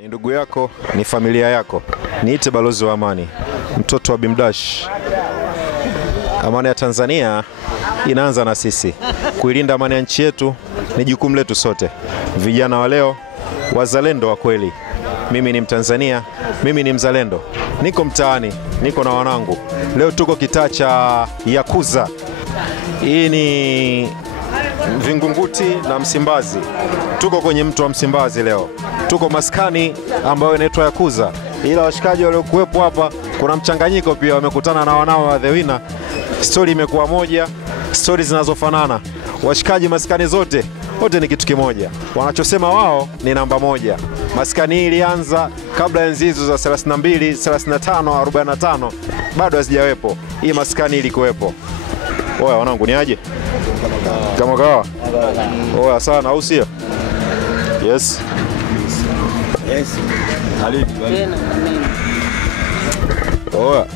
Ni ndugu yako, ni familia yako. Niite balozi wa amani, mtoto wa Bimdash. Amani ya Tanzania inaanza na sisi. Kuilinda amani ya nchi yetu ni jukumu letu sote. Vijana wa leo, wazalendo wa kweli. Mimi ni Mtanzania, mimi ni mzalendo. Niko mtaani, niko na wanangu. Leo tuko kitaa cha Yakuza. Hii ni Vingunguti na Msimbazi. Tuko kwenye mto wa Msimbazi leo. Tuko maskani ambayo inaitwa Yakuza. Ila washikaji waliokuwepo hapa kuna mchanganyiko pia, wamekutana na wanao wa The Winner. Story imekuwa moja, stories zinazofanana. Washikaji maskani zote, wote ni kitu kimoja. Wanachosema wao ni namba moja. Maskani hii ilianza kabla enzi hizo za 32, 35, 45. Bado hazijawepo. Hii maskani ilikuwepo. Oya wanangu, ni aje? Kama kawa? Oya sana, au sio? Yes. Yes. Halidi. Oya.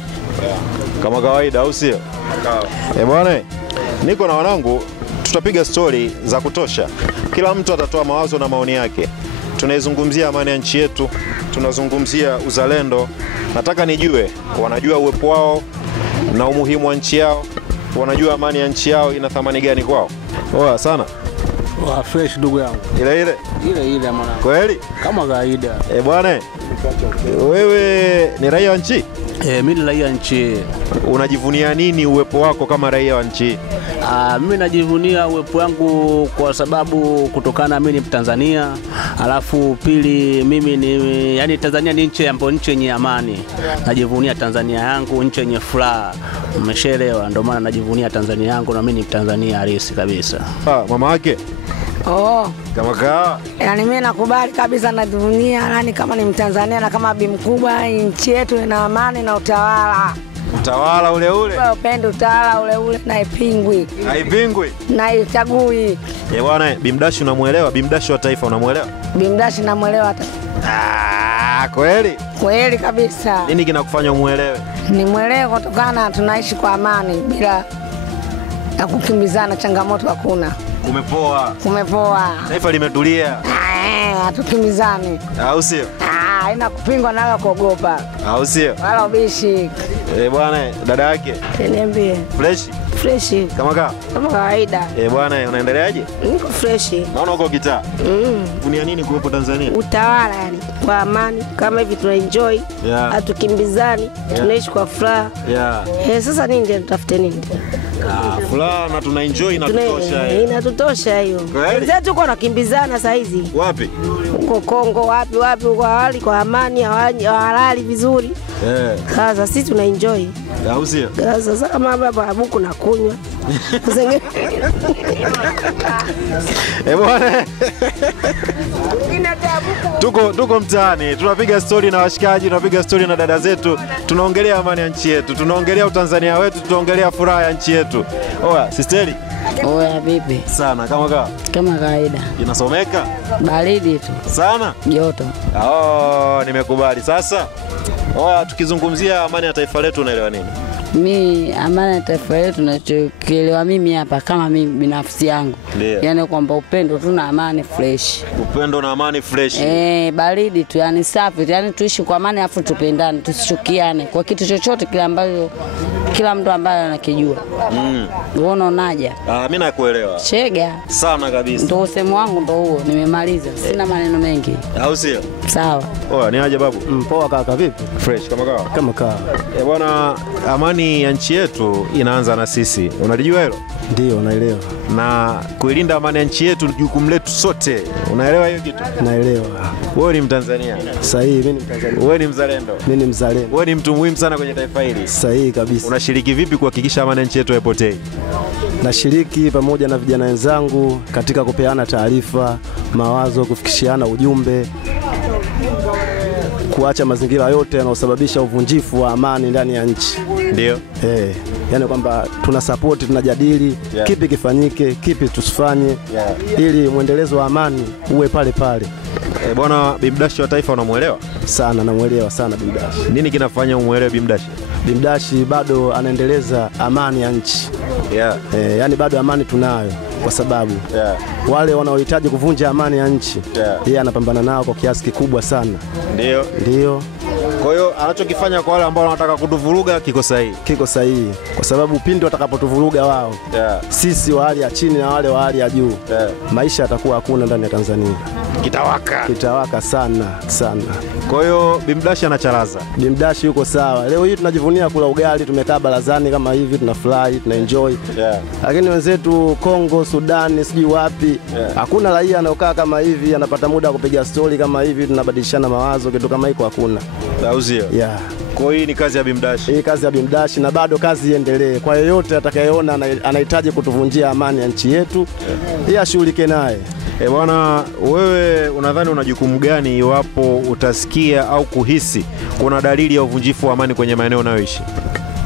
Kama kawaida, au sio? Bwana, niko na wanangu, tutapiga story za kutosha. Kila mtu atatoa mawazo na maoni yake. Tunaizungumzia amani ya nchi yetu, tunazungumzia uzalendo. Nataka nijue wanajua uwepo wao na umuhimu wa nchi yao. Wanajua amani ya nchi yao ina thamani gani kwao. Oya sana. Fresh ndugu yangu. Ile mwanangu. Kweli? Kama kawaida. Bwana, wewe ni raia wa nchi? Mimi ni raia wa nchi. Unajivunia nini uwepo wako kama raia wa nchi? Mimi najivunia uwepo wangu kwa sababu kutokana mimi ni Mtanzania, alafu pili mimi ni Tanzania ni nchi ambayo nchi yenye amani. Najivunia Tanzania yangu, nchi yenye furaha. Umeshaelewa, ndio maana najivunia Tanzania yangu na mimi ni Mtanzania halisi kabisa. Mama yake? Kama kaa? Yaani mimi nakubali kabisa, najivunia yani kama ni Mtanzania na kama bi mkubwa, nchi yetu ina amani na utawala. Utawala ule ule? Upendo utawala ule ule na ipingwi. Haipingwi? Na ichagui. Bwana, Bimdash unamuelewa? Bimdash wa taifa unamuelewa? Bimdash namuelewa hata. Kweli? Kweli kabisa. Nini kinakufanya umuelewe? Nimuelewe kutokana tunaishi kwa amani bila ya kukimbizana, changamoto hakuna. Kumepoa. Taifa limetulia. Hatukimbizani. Au sio? Haina kupingwa na wala kuogopa. Au sio? Wala ubishi. Bwana, dada yake? Niambie. Fresh. Kama kawaida. Bwana, unaendeleaje? Niko fresh. Naona uko kitaa. Unia nini kuwepo Tanzania? Utawala yani, kwa amani, kama hivi tuna enjoy. Hatukimbizani, tunaishi kwa furaha. Sasa nini ndio tutafute nini? Furaha na tuna enjoy na tutosha. Inatutosha hiyo. Sasa tuko nakimbizana saa hizi. Wapi? Huko Kongo, wapi kwa hali kwa amani, halali vizuri. Sasa sisi tuna enjoy. Au sio? Sasa kama baba buku na kunywa. Bwana. Tuko mtaani, tunapiga story na washikaji, tunapiga story na dada zetu, tunaongelea amani ya nchi yetu, tunaongelea Utanzania wetu, tunaongelea furaha ya nchi yetu. Oya, sisteri? Oya, vipi? Sana, kama kawaida. Inasomeka? Baridi tu. Sana? Joto. Nimekubali. Sasa, oya, tukizungumzia amani ya taifa letu unaelewa nini? Mimi amani ya taifa letu nachokielewa mimi hapa kama mimi binafsi yangu. Yaani kwamba upendo tu na amani fresh. Upendo na amani fresh. Baridi tu, yani safi, yani tuishi kwa amani afu tupendane, tusichukiane kwa kitu chochote kile ambacho kila mtu ambaye anakijua. Unaonaje? Mimi nakuelewa. Chega. Sana kabisa. Ndio usemo wangu ndio huo, nimemaliza. Sina maneno mengi. Au sio? Sawa. Ni aje babu? Poa kaka, vipi? Fresh kama kawa. Bwana, amani ya nchi yetu inaanza na sisi. Unalijua hilo? Ndio, naelewa. Na kuilinda amani ya nchi yetu jukumu letu sote. Unaelewa hiyo kitu? Naelewa. Wewe ni Mtanzania. Sahihi, mimi ni Mtanzania. Wewe ni mzalendo. Mimi ni mzalendo. Wewe ni mtu muhimu sana kwenye taifa hili. Sahihi kabisa. Unashiriki vipi kuhakikisha amani ya nchi yetu haipotei? Nashiriki pamoja na vijana wenzangu katika kupeana taarifa, mawazo, kufikishiana ujumbe, kuacha mazingira yote yanayosababisha uvunjifu wa amani ndani ya nchi. Ndio. Yani kwamba tuna support, tunajadili kipi kifanyike, kipi tusifanye ili muendelezo wa amani uwe pale pale. Bwana, Bimdash wa taifa unamuelewa? Sana, namuelewa sana Bimdash. Nini kinafanya umuelewe Bimdash? Bimdash bado anaendeleza amani ya nchi. Yani bado amani tunayo. kwa sababu wale wanaohitaji kuvunja amani ya nchi yeye anapambana nao kwa kiasi kikubwa sana. Ndio. Kwa hiyo anachokifanya kwa wale ambao wanataka kutuvuruga kiko sahihi, kwa sababu pindi watakapotuvuruga wao sisi wa hali ya chini na wale wa hali ya juu maisha yatakuwa hakuna ndani ya Tanzania. Kitawaka sana. Kwa hiyo Bimdash anacharaza. Bimdash yuko sawa. Leo hii tunajivunia kula ugali, tumekaa barazani kama hivi, tunafurahi, tunaenjoy. Lakini wenzetu Kongo, Sudan, sijui wapi, hakuna raia anaokaa kama hivi, anapata muda kupiga story kama hivi, tunabadilishana mawazo, kitu kama hiko hakuna. Sauzio. Kwa hiyo ni kazi ya Bimdash. Hii kazi ya Bimdash na bado kazi iendelee. Kwa yoyote atakayeona anahitaji kutuvunjia amani ya nchi yetu, yeye ashughulike naye. Bwana, wewe unadhani una jukumu gani iwapo utasikia au kuhisi kuna dalili ya uvunjifu wa amani kwenye maeneo unayoishi?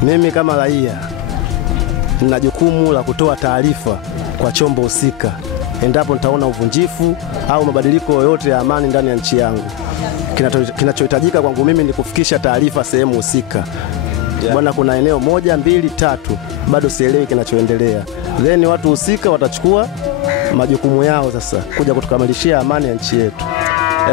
Mimi kama raia nina jukumu la kutoa taarifa kwa chombo husika endapo nitaona uvunjifu au mabadiliko yoyote ya amani ndani ya nchi yangu. Kinachohitajika kwangu mimi ni kufikisha taarifa sehemu husika. Bwana, kuna eneo 1, 2, 3 bado sielewi kinachoendelea. Then watu husika watachukua majukumu yao sasa kuja kutukamilishia amani ya nchi yetu.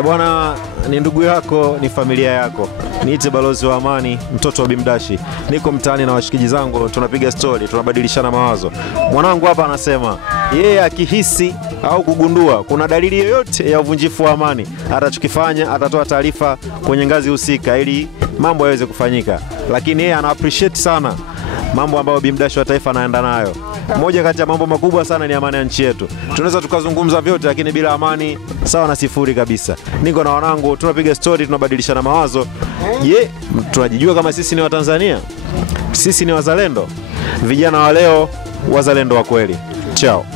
Bwana, ni ndugu yako, ni familia yako. Niite balozi wa amani, mtoto wa Bimdashi. Niko mtaani na washikaji zangu, tunapiga story, tunabadilishana mawazo. Mwanangu hapa anasema yeye akihisi au kugundua kuna dalili yoyote ya uvunjifu wa amani, atachokifanya atatoa taarifa kwenye ngazi husika ili mambo yaweze kufanyika. Lakini yeye ana appreciate sana mambo ambayo Bimdashi wa taifa anaenda nayo. Moja kati ya mambo makubwa sana ni amani ya nchi yetu. Tunaweza tukazungumza vyote, lakini bila amani sawa na sifuri kabisa. Niko na wanangu, tunapiga story, tunabadilishana mawazo. Tunajijua kama sisi ni Watanzania, sisi ni wazalendo, vijana wa leo, wazalendo wa kweli. Chao.